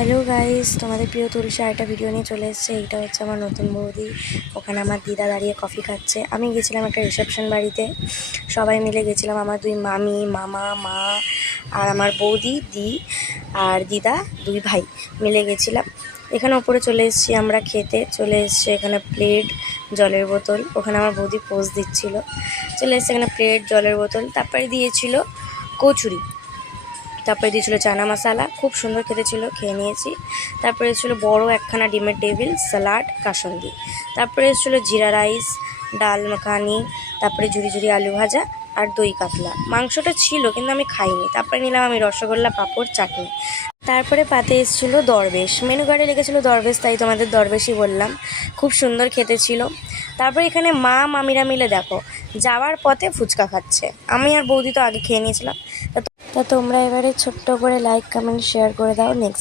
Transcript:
Hello guys, তোমাদের প্রিয় তুলসী আরেকটা ভিডিও নিয়ে চলে এসেছে। এইটা হচ্ছে আমার নতুন বৌদি। ওখানে আমার দিদা দাঁড়িয়ে কফি খাচ্ছে। আমি গেছিলাম একটা রিসেপশন বাড়িতে, সবাই মিলে গেছিলাম। আমার দুই মামি, মামা, মা আর আমার বৌদি, আর দিদা, দুই ভাই মিলে গেছিলাম। এখানে ওপরে চলে এসেছি, আমরা খেতে চলে এসেছি। এখানে প্লেট, জলের বোতল, ওখানে আমার বৌদি পোজ দিচ্ছিল। চলে এসেছে এখানে প্লেট, জলের বোতল, তারপরে দিয়েছিল কচুরি, তারপরে দিয়েছিলো চানা মশালা, খুব সুন্দর খেতে ছিল, খেয়ে নিয়েছি। তারপরে ছিল বড় একখানা ডিমের টেবিল, স্যালাড, কাসন্দি। তারপরে ছিল জিরা রাইস, ডাল মাখানি, তারপরে ঝুরি ঝুরি আলু ভাজা আর দই কাতলা। মাংসটা ছিল কিন্তু আমি খাইনি। তারপরে নিলাম আমি রসগোল্লা, পাঁপড়, চাটনি। তারপরে পাতে এসেছিলো দরবেশ, মেনু কার্ডে লিখেছিল দরবেশ, তাই তোমাদের দরবেশই বললাম। খুব সুন্দর খেতে ছিল। তারপরে এখানে মা মামিরা মিলে দেখো যাওয়ার পথে ফুচকা খাচ্ছে। আমি আর বৌদি তো আগে খেয়ে নিয়েছিলাম। তা তোমরা এবারে ছোট্ট করে লাইক, কমেন্ট, শেয়ার করে দাও। নেক্সট